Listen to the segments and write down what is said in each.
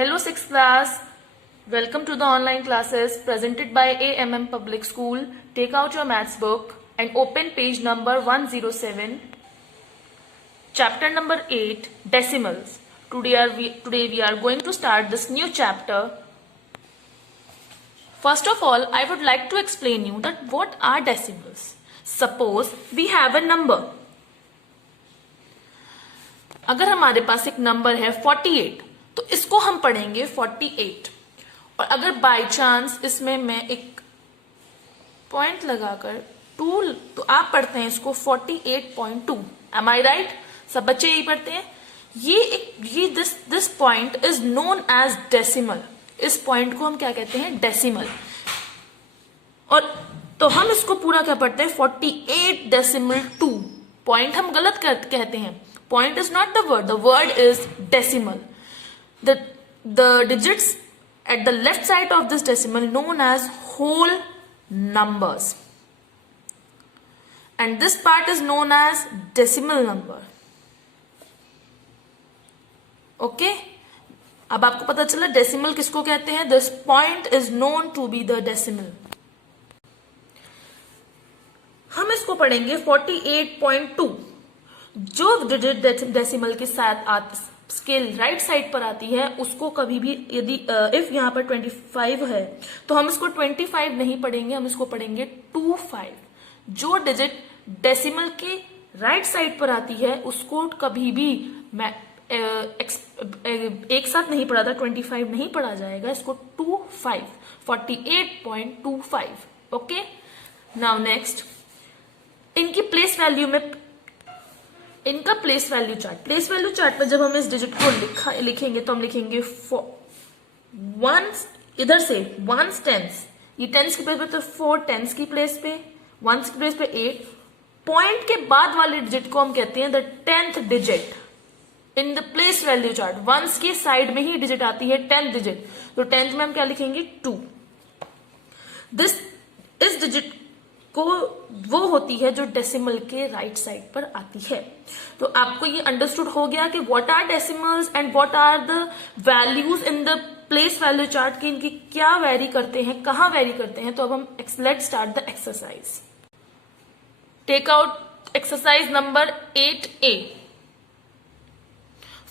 Hello 6th class, welcome to the online classes presented by AMM Public School. Take out your maths book and open page number 107, chapter number 8, decimals. Today we are going to start this new chapter. First of all, I would like to explain you that what are decimals. Suppose we have a number. अगर हमारे पास एक number है 48 तो इसको हम पढ़ेंगे 48 और अगर बाय चांस इसमें मैं एक पॉइंट लगाकर 2 तो आप पढ़ते हैं इसको 48.2. Am I right? सब बच्चे यही पढ़ते हैं. This point is known as decimal. इस पॉइंट को हम क्या कहते हैं? डेसिमल. और तो हम इसको पूरा क्या पढ़ते हैं? 48.2. पॉइंट हम गलत कहते हैं. Point is not the word. The word is decimal. The digits at the left side of this decimal known as whole numbers. And this part is known as decimal number. Okay? अब आपको पता चला decimal किसको कहते हैं? This point is known to be the decimal. हम इसको पढ़ेंगे 48.2. जो डिजिट डेसिमल के साथ स्केल राइट साइड पर आती है उसको कभी भी यदि इफ यहाँ पर 25 है तो हम इसको 25 नहीं पढ़ेंगे, हम इसको पढ़ेंगे 25. जो डिजिट डेसिमल के राइट साइड पर आती है उसको कभी भी एक साथ नहीं पढ़ा था, 25 नहीं पढ़ा जाएगा, इसको 48.25. ओके, नाउ नेक्स्ट इनकी प्लेस वैल्यू में इनका प्लेस वैल्यू चार्ट पर जब हम इस डिजिट को लिखेंगे तो हम लिखेंगे वंस, इधर से वंस टेंस, ये टेंस की प्लेस पे तो 4 टेंस की प्लेस पे, वंस की प्लेस पे 8. पॉइंट के बाद वाले डिजिट को हम कहते हैं the 10th digit in the place value chart. Ones की साइड में ही डिजिट आती है 10th डिजिट, तो 10th में हम क्या लिखेंगे? 2. इस डिजिट को वो होती है जो डेसिमल के राइट साइड पर आती है. तो आपको ये अंडरस्टूड हो गया कि what are decimals and what are the values in the place value chart की इनकी क्या वेरी करते हैं, कहाँ वेरी करते हैं. तो अब हम let's start the exercise. Take out exercise number 8A.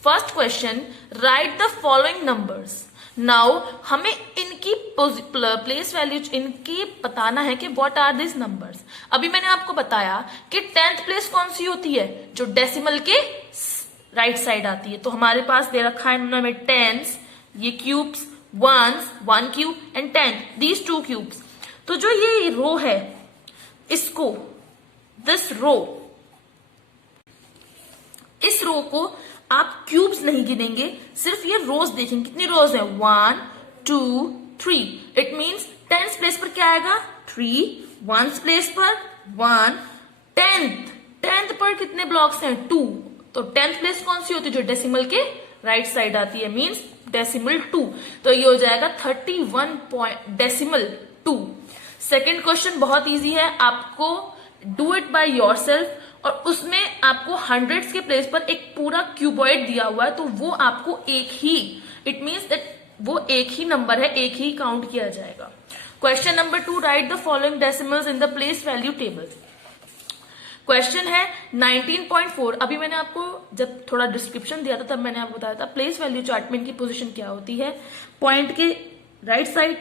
First question, write the following numbers. Now हमें इनकी प्लेस वैल्यू इनकी बताना है कि व्हाट आर दिस नंबर्स. अभी मैंने आपको बताया कि 10th प्लेस कौन सी होती है? जो डेसिमल के राइट साइड आती है. तो हमारे पास दे रखा है में टेंस, ये cubes, ones, 1 cube and 10, these 2 cubes. तो जो ये रो है इसको दिस रो, इस रो को आप क्यूब्स नहीं गिनेंगे, सिर्फ ये रोज देखेंगे. कितनी रोज है? 1 2 3. इट मीन्स 10th प्लेस पर क्या आएगा? 3. 1st प्लेस पर 1. 10th पर कितने ब्लॉक्स हैं? 2. तो 10th प्लेस कौन सी होती है? जो डेसिमल के राइट साइड आती है, मीन्स डेसिमल 2. तो ये हो जाएगा 31.2. सेकेंड क्वेश्चन बहुत इजी है, आपको डू इट बाय योरसेल्फ. और उसमें आपको हंड्रेड्स के प्लेस पर एक पूरा क्यूबॉइड दिया हुआ है, तो वो आपको एक ही, इट मीन्स दैट वो एक ही नंबर है, एक ही काउंट किया जाएगा. Question number 2, right the following decimals in the place value table. Question है 19.4. अभी मैंने आपको जब थोड़ा डिस्क्रिप्शन दिया था तब मैंने आपको बताया था प्लेस वैल्यू चार्ट में इनकी पोजीशन क्या होती है. पॉइंट के राइट साइड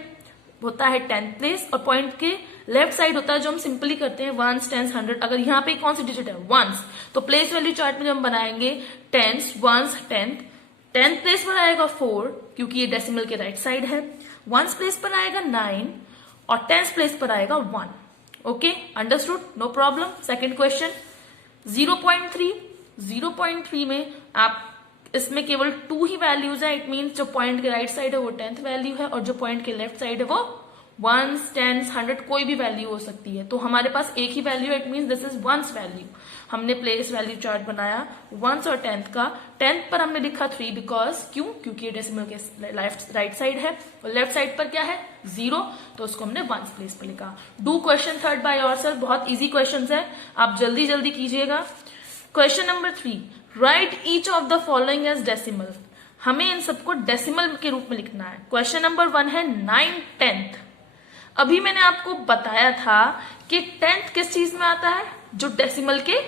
होता है 10th प्लेस और पॉइंट के लेफ्ट साइड होता है जो हम सिंपली करते हैं 1s, 10s, 100. अगर यहाँ पे कौन सी डिजिट है? 1s. तो प्लेस वैल्यू चार्ट में जब हम बनाएंगे 10s, 1s, 10th प्लेस पर आएगा 4 क्योंकि ये डेसिमल के राइट साइड है. 1s प्लेस पर आएगा 9 और 10th प्लेस पर आएगा 1. Okay, understood, no problem. Second question 0.3. 0.3 में आप इसमें केवल 2 ही वैल्यूज है. इट मीन्स जो पॉइंट के राइट साइड है वो 10th वैल्यू है और जो पॉइंट के लेफ्ट साइड है वो 1s, 10s, 100 कोई भी वैल्यू हो सकती है. तो हमारे पास एक ही वैल्यू है, it means this is 1s value. हमने प्लेस वैल्यू चार्ट बनाया 1s और 10th का. 10th पर हमने लिखा 3 बिकॉज क्योंकि ये डेसिमल के राइट साइड है और लेफ्ट साइड पर क्या है? 0. तो उसको हमने 1s प्लेस पर लिखा. Do question third by yourself. बहुत इजी क्वेश्चन है, आप जल्दी जल्दी कीजिएगा. Question number 3, write each of the following as decimal. हमें इन सबको डेसिमल के रूप में लिखना है। क्वेश्चन नंबर 1 है 9/10। अभी मैंने आपको बताया था कि 10th किस चीज में आता है, जो डेसिमल के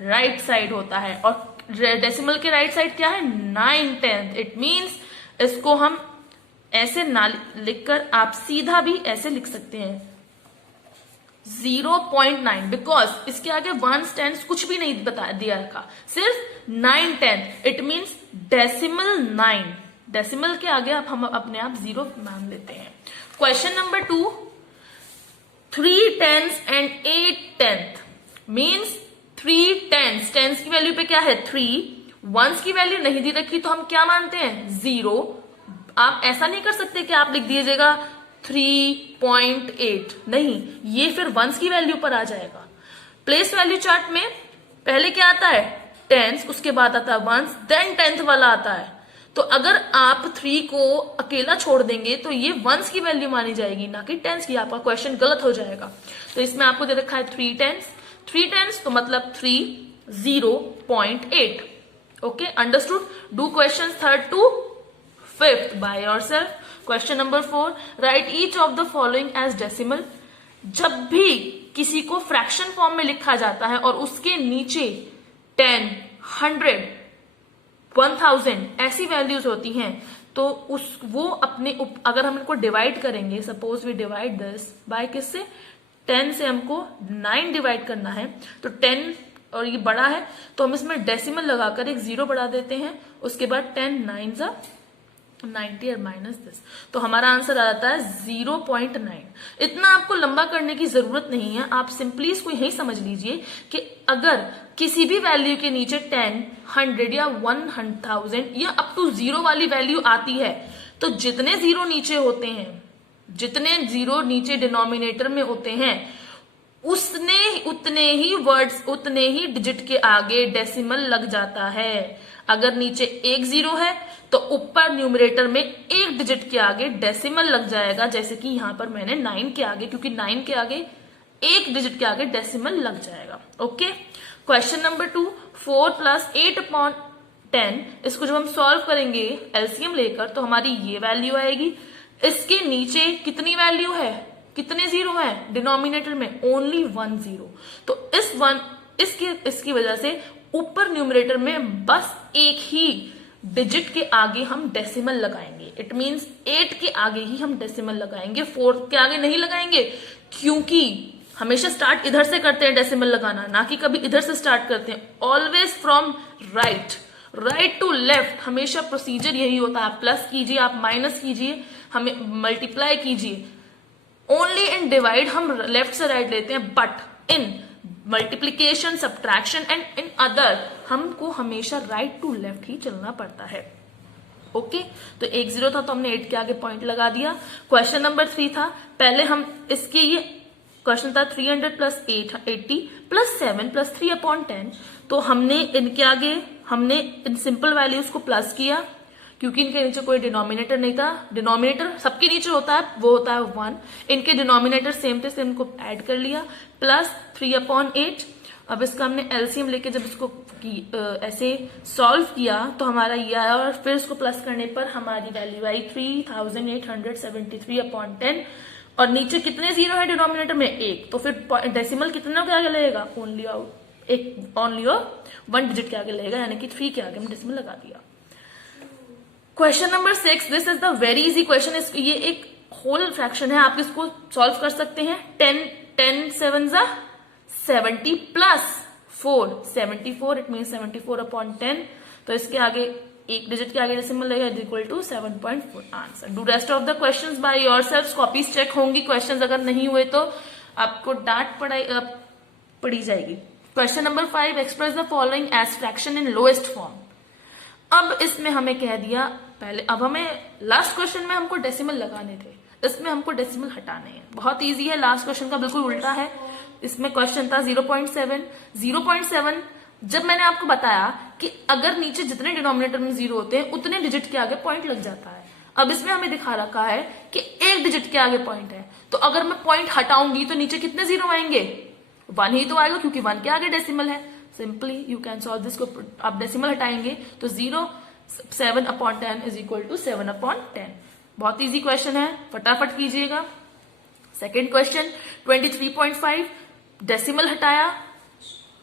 राइट साइड होता है, और डेसिमल के राइट साइड क्या है, 9/10। इट मीन्स इसको हम ऐसे ना लिखकर आप सीधा भी ऐसे लिख सकते हैं 0.9, बिकॉज इसके आगे 1s 10s कुछ भी नहीं बता दिया रखा, सिर्फ 9/10। इट मीन्स डेसिमल 9, डेसिमल के आगे हम अपने आप 0 मान लेते हैं। Question number 2, 3/10 and 8/10 means 3/10, tens की वैल्यू पे क्या है 3, वंस की वैल्यू नहीं दी रखी तो हम क्या मानते हैं 0। आप ऐसा नहीं कर सकते कि आप लिख दीजिएगा 3.8, नहीं, ये फिर वंस की वैल्यू पर आ जाएगा। प्लेस वैल्यू चार्ट में पहले क्या आता है टेंस, उसके बाद आता है वंस, देन 10th वाला आता है। तो अगर आप 3 को अकेला छोड़ देंगे तो ये वंस की वैल्यू मानी जाएगी, ना कि टेंस की। आपका क्वेश्चन गलत हो जाएगा। तो इसमें आपको दे रखा है 3/10 तो मतलब 3 0.8। Okay, understood. Do question 3rd to 5th by yourself. Question number 4, write each of the following as decimal. जब भी किसी को फ्रैक्शन फॉर्म में लिखा जाता है और उसके नीचे 10, 100, 1000 ऐसी वैल्यूज होती हैं, तो वो अपने अगर हम इनको डिवाइड करेंगे, suppose we divide this by किससे, 10 से हमको 9 डिवाइड करना है, तो 10 और ये बड़ा है तो हम इसमें डेसिमल लगाकर एक 0 बढ़ा देते हैं, उसके बाद 10 9s 90 और माइनस दिस, तो हमारा आंसर आ जाता है 0.9। इतना आपको लंबा करने की जरूरत नहीं है, आप सिंपली इसको यही समझ लीजिए कि अगर किसी भी वैल्यू के नीचे 10, 100 या 1000 या अप टू 0 वाली वैल्यू आती है, तो जितने 0 नीचे होते हैं, जितने 0 नीचे डिनोमिनेटर में होते हैं, उतने ही वर्ड्स, उतने ही डिजिट के आगे डेसिमल लग जाता है। अगर नीचे 1 0 है तो ऊपर न्यूमरेटर में 1 डिजिट के आगे डेसिमल लग जाएगा, जैसे कि यहां पर मैंने 9 के आगे, क्योंकि 9 के आगे 1 डिजिट के आगे डेसिमल लग जाएगा। ओके, क्वेश्चन नंबर 2, 4 + 8/10, इसको जब हम सॉल्व करेंगे एलसीएम लेकर तो हमारी ये वैल्यू आएगी। इसके नीचे कितनी वैल्यू है, कितने 0 है डिनोमिनेटर में, ओनली 1 0। तो इसकी वजह से ऊपर न्यूमरेटर में बस एक ही डिजिट के आगे हम डेसिमल लगाएंगे। इट मींस 8 के आगे ही हम डेसिमल लगाएंगे, 4 के आगे नहीं लगाएंगे, क्योंकि हमेशा स्टार्ट इधर से करते हैं डेसिमल लगाना, ना कि कभी इधर से स्टार्ट करते हैं। Always from right to left, हमेशा प्रोसीजर यही होता है। आप प्लस कीजिए, आप माइनस कीजिए, हमें मल्टीप्लाई कीजिए। ओनली इन डिवाइड हम लेफ्ट से राइट लेते हैं, but in multiplication, subtraction and in other हमको हमेशा राइट टू लेफ्ट ही चलना पड़ता है। ओके, तो 1 0 था तो हमने 8 के आगे पॉइंट लगा दिया। क्वेश्चन नंबर 3 था, पहले हम इसके ये क्वेश्चन था 300 + 880 + 7 + 3/10, तो हमने इनके आगे हमने इन सिंपल वैल्यूज को प्लस किया, क्योंकि इनके नीचे कोई डिनोमिनेटर नहीं था। डिनोमिनेटर सबके नीचे होता है, वो होता है 1, इनके डिनोमिनेटर सेम थे, सेम को ऐड कर लिया, प्लस 3/8। अब इसका हमने एलसीएम लेके जब इसको ऐसे सॉल्व किया तो हमारा ये आया, और फिर इसको प्लस करने पर हमारी वैल्यू आई 3873/10, और नीचे कितने 0 है डिनोमिनेटर में, 1, तो फिर डेसिमल कितने के आगे लगेगा, ओनली 1 डिजिट के आगे लगेगा, यानी कि 3 के आगे हम डेसिमल लगा दिया। Question number 6, this is the very easy question. ये एक होल फ्रैक्शन है, आप इसको सॉल्व कर सकते हैं। 10 7 70 + 4 74, इट मीन 74/10, तो इसके आगे 1 डिजिट के आगे डेसिमल लगेगा, equal to 7.4 answer. Do rest of the questions by yourself. Copies check होंगी, क्वेश्चंस अगर नहीं हुए तो आपको डांट पड़ी जाएगी। Question number 5, express the following as fraction in lowest form. अब इसमें हमें कह दिया पहले, अब हमें लास्ट क्वेश्चन में हमको डेसिमल लगाने थे, इसमें हमको डेसिमल हटाने हैं। बहुत इजी है, लास्ट क्वेश्चन का बिल्कुल उल्टा है। इसमें क्वेश्चन था 0.7 जब मैंने आपको बताया कि अगर नीचे जितने डिनोमिनेटर में 0 होते हैं उतने डिजिट के आगे पॉइंट लग जाता है। अब इसमें हमें दिखा रखा है कि 1 डिजिट के आगे पॉइंट है, तो अगर मैं पॉइंट हटाऊंगी तो नीचे कितने 0 आएंगे, 1 ही तो आएगा, क्योंकि 1 के आगे डेसिमल है। Simply you can solve this. को आप डेसिमल हटाएंगे तो 0 7/10 इज इक्वल टू 7/10। बहुत इजी क्वेश्चन है, फटाफट कीजिएगा। सेकेंड क्वेश्चन 23.5, डेसिमल हटाया,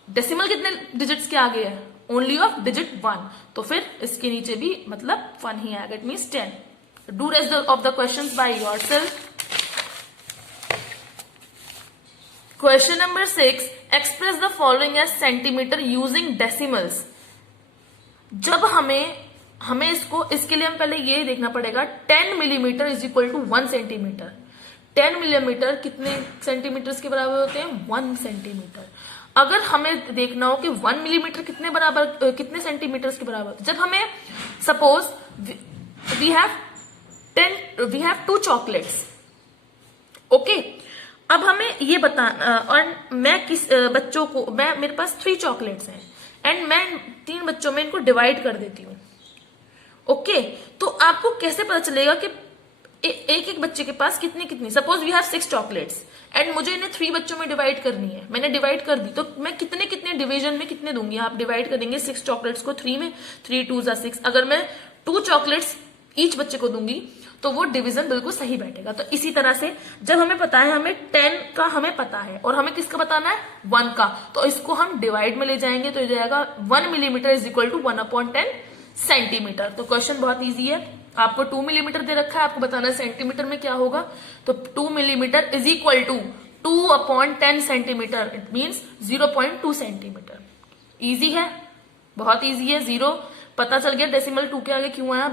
डेसिमल कितने डिजिट्स के आगे है? ओनली ऑफ डिजिट 1, तो फिर इसके नीचे भी मतलब 1 ही आएगा, it means 10। Do rest of the questions by yourself. Question number 6, express the following as centimetre using decimals. जब हमें इसके लिए हम पहले ये देखना पड़ेगा 10 millimetre is equal to 1 centimetre. 10 millimetre कितने सेंटीमीटर के बराबर होते हैं? 1 सेंटीमीटर। अगर हमें देखना हो कि 1 मिलीमीटर कितने सेंटीमीटर के बराबर, जब हमें suppose we have 2 chocolates, okay. अब हमें ये बताना, और मैं बच्चों को, मेरे पास 3 चॉकलेट्स हैं एंड मैं 3 बच्चों में इनको डिवाइड कर देती हूँ, ओके। तो आपको कैसे पता चलेगा कि एक एक बच्चे के पास कितनी, suppose we have 6 chocolates and मुझे इन्हें 3 बच्चों में डिवाइड करनी है, मैंने डिवाइड कर दी, तो मैं कितने डिवीजन में कितने दूंगी? आप डिवाइड करेंगे 6 चॉकलेट्स को 3 में, 3 2 6। अगर मैं 2 चॉकलेट्स ईच बच्चे को दूंगी तो वो डिवीजन बिल्कुल सही बैठेगा। तो इसी तरह से जब हमें पता है, हमें 10 का हमें पता है और हमें किसका बताना है? 1 का, तो इसको हम डिवाइड में ले जाएंगे तो ये जाएगा 1 millimetre is equal to 1/10 centimetre. तो क्वेश्चन बहुत ईजी है, आपको 2 मिलीमीटर दे रखा है, आपको बताना है सेंटीमीटर में क्या होगा। तो 2 millimetre is equal to 2/10 centimetre, it means 0.2 centimetre. Easy है, बहुत इजी है। 0 पता चल गया, डेसिमल 2 के आगे क्यों आया?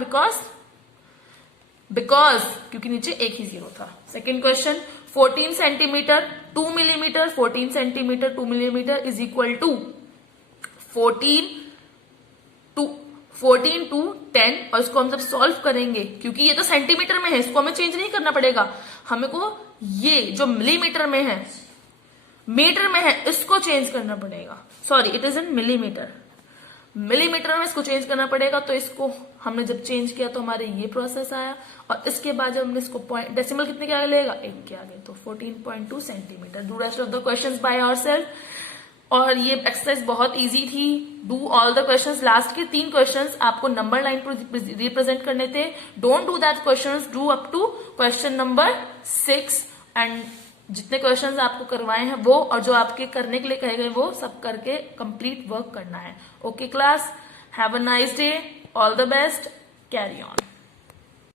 बिकॉज क्योंकि नीचे एक ही 0 था। Second question 14 centimetre 2 millimetre, 14 centimetre 2 millimetre is equal to 14 to 10। और इसको हम जब सॉल्व करेंगे, क्योंकि ये तो सेंटीमीटर में है, इसको हमें चेंज नहीं करना पड़ेगा, हमें को ये जो मिलीमीटर में है, मीटर में है, इसको चेंज करना पड़ेगा। Sorry, it is in millimetre, millimetre में इसको चेंज करना पड़ेगा। तो इसको हमने जब चेंज किया तो हमारे ये प्रोसेस आया, और इसके बाद जब हमने इसको डेसिमल कितने के आगे लेगा? 1 के आगे, तो 14.2 centimetre. Do rest of the questions by yourself. और ये एक्सरसाइज बहुत इजी थी। Do all the questions. Last के 3 क्वेश्चंस आपको नंबर लाइन पर रिप्रेजेंट करने थे। Don't do that questions, do up to question number 6 and जितने क्वेश्चंस आपको करवाए हैं वो, और जो आपके करने के लिए कहे गए वो सब करके कंप्लीट वर्क करना है। Okay class, have a nice day, all the best, carry on.